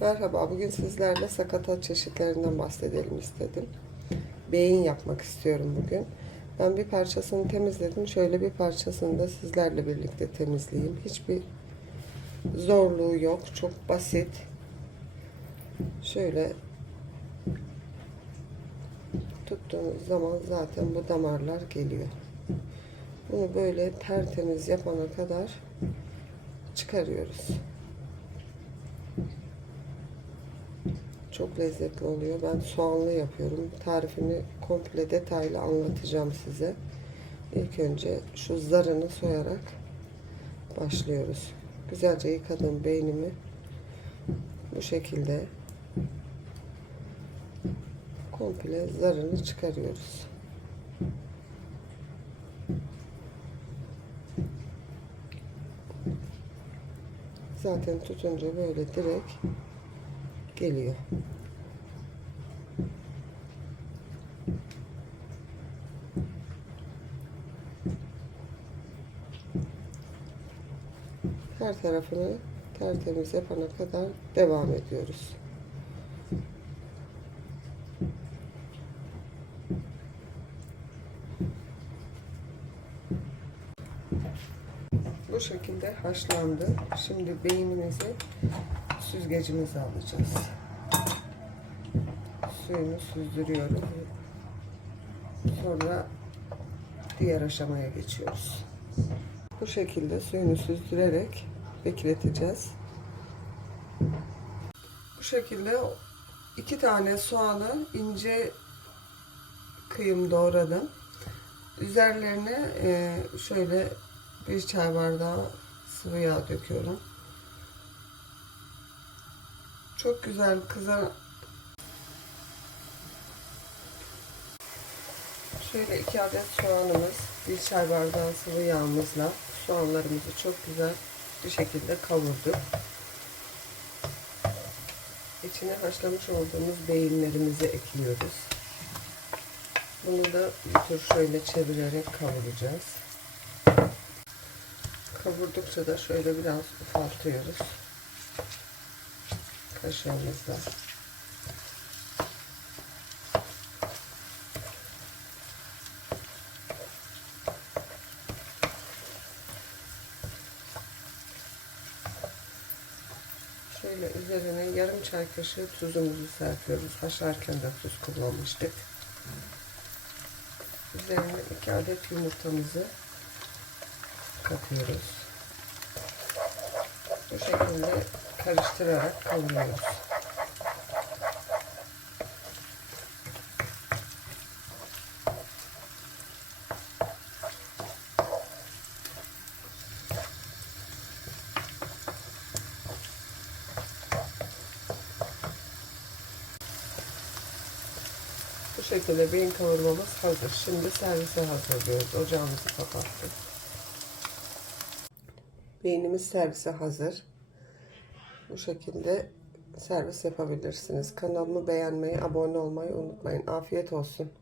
Merhaba, bugün sizlerle sakatat çeşitlerinden bahsedelim istedim. Beyin yapmak istiyorum bugün. Ben bir parçasını temizledim. Şöyle bir parçasını da sizlerle birlikte temizleyeyim. Hiçbir zorluğu yok. Çok basit. Şöyle tuttuğunuz zaman zaten bu damarlar geliyor. Bunu böyle tertemiz yapana kadar çıkarıyoruz. Çok lezzetli oluyor. Ben soğanlı yapıyorum. Tarifini komple detaylı anlatacağım size. İlk önce şu zarını soyarak başlıyoruz. Güzelce yıkadım beynimi. Bu şekilde komple zarını çıkarıyoruz. Zaten tutunca böyle direkt geliyor. Her tarafını tertemiz yapana kadar devam ediyoruz. Bu şekilde haşlandı. Şimdi beynimizi süzgecimize alacağız. Suyunu süzdürüyorum. Sonra diğer aşamaya geçiyoruz. Bu şekilde suyunu süzdürerek bekleteceğiz. Bu şekilde iki tane soğanı ince kıyım doğradım. Üzerlerine e, şöyle bir çay bardağı sıvı yağ döküyorum. Çok güzel kızar. Şöyle iki adet soğanımız, bir çay bardağı sıvı yağımızla soğanlarımızı çok güzel bir şekilde kavurduk. İçine haşlamış olduğumuz beyinlerimizi ekliyoruz. Bunu da bir tur şöyle çevirerek kavuracağız. Kavurdukça da şöyle biraz ufaltıyoruz. Kaşığımızla. Şöyle üzerine yarım çay kaşığı tuzumuzu serpiyoruz. Haşlarken de tuz kullanmıştık. Üzerine iki adet yumurtamızı katıyoruz. Bu şekilde karıştırarak kavuruyoruz. Bu şekilde beyin kavurmamız hazır. Şimdi servise hazırlıyoruz. Ocağımızı kapattık. Beynimiz servise hazır. Bu şekilde servis yapabilirsiniz. Kanalımı beğenmeyi, abone olmayı unutmayın. Afiyet olsun.